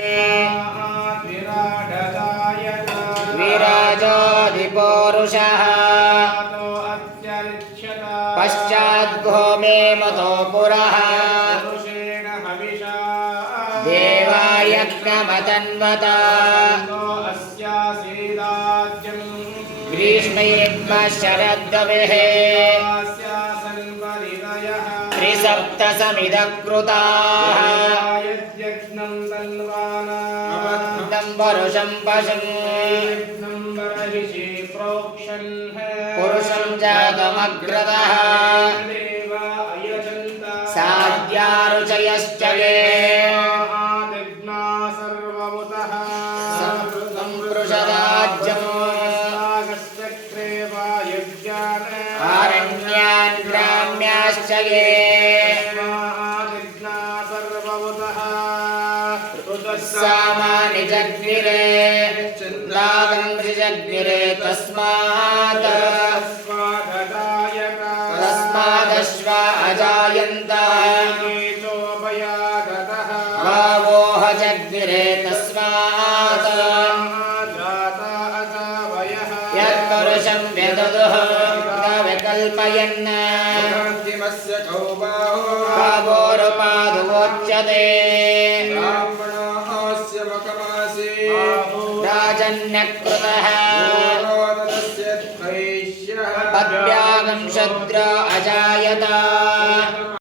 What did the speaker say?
विराजादिपौरुषः पश्चाद्गो मे मतो पुरः देवायज्ञमतन्वता ग्रीष्मैर्म शरद्गवेः त्रिसप्तसमिदकृताः वरुषं पशुं पुरुषं जातमग्रतः साध्यारुचयश्च ये आरण्यान् ग्राम्याश्च ये सामानि जग्निरे नागं जग्निरे तस्मादश्वा अजायन्त गावोह जग्निरे तस्मात् यत्पुरुषं व्यददुः विकल्पयन् गावोरुपादुवोच्यते राजन्यकृतः पद्भ्यागं शूद्र अजायत।